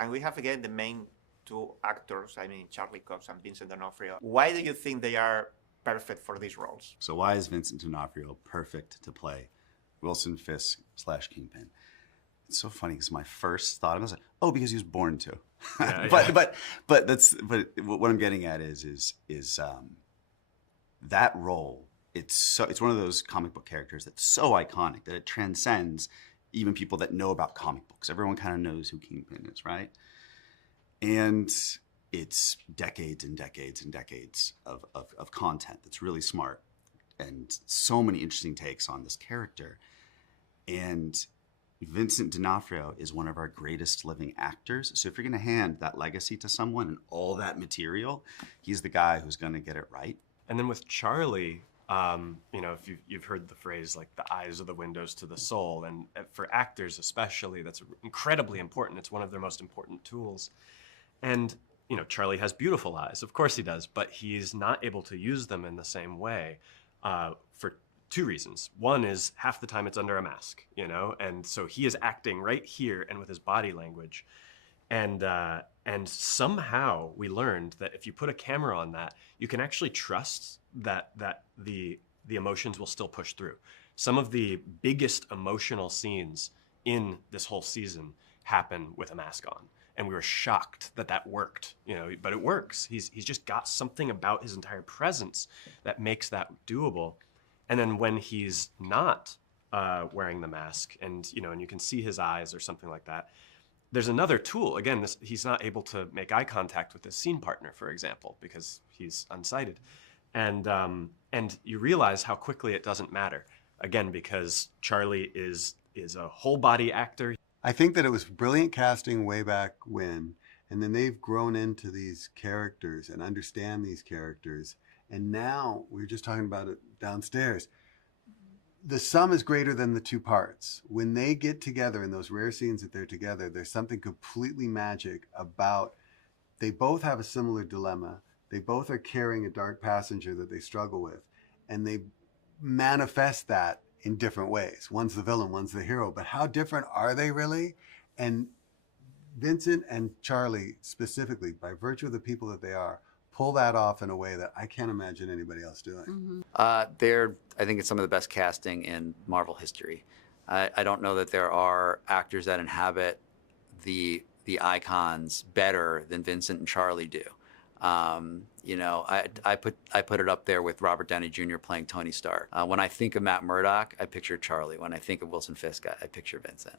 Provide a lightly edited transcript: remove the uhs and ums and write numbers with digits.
And we have again the main two actors, I mean, Charlie Cox and Vincent D'Onofrio. Why do you think they are perfect for these roles? So why is Vincent D'Onofrio perfect to play Wilson Fisk / Kingpin? It's so funny because my first thought, I was like, oh, because he was born to. Yeah, but what I'm getting at is that role. It's one of those comic book characters that's so iconic that it transcends even people that know about comic books. Everyone kind of knows who Kingpin is, right? And it's decades and decades and decades of content that's really smart and so many interesting takes on this character. And Vincent D'Onofrio is one of our greatest living actors. So if you're going to hand that legacy to someone and all that material, he's the guy who's going to get it right. And then with Charlie, if you've heard the phrase like the eyes are the windows to the soul, and for actors especially, that's incredibly important. It's one of their most important tools. And Charlie has beautiful eyes, of course he does, but he's not able to use them in the same way for two reasons. One is half the time it's under a mask, and so he is acting right here and with his body language. And somehow we learned that if you put a camera on that, you can actually trust that the emotions will still push through. Some of the biggest emotional scenes in this whole season happen with a mask on. And we were shocked that worked, but it works. He's just got something about his entire presence that makes that doable. And then when he's not wearing the mask and you can see his eyes or something like that, there's another tool. Again, he's not able to make eye contact with his scene partner, for example, because he's unsighted. And you realize how quickly it doesn't matter. Again, because Charlie is a whole body actor. I think that it was brilliant casting way back when, and then they've grown into these characters and understand these characters. And now, we were just talking about it downstairs, the sum is greater than the two parts. When they get together in those rare scenes that they're together, there's something completely magic about, they both have a similar dilemma. They both are carrying a dark passenger that they struggle with, and they manifest that in different ways. One's the villain, one's the hero, but how different are they really? And Vincent and Charlie specifically, by virtue of the people that they are, pull that off in a way that I can't imagine anybody else doing. I think it's some of the best casting in Marvel history. I don't know that there are actors that inhabit the icons better than Vincent and Charlie do. I put it up there with Robert Downey Jr. playing Tony Stark. When I think of Matt Murdock, I picture Charlie. When I think of Wilson Fisk, I picture Vincent.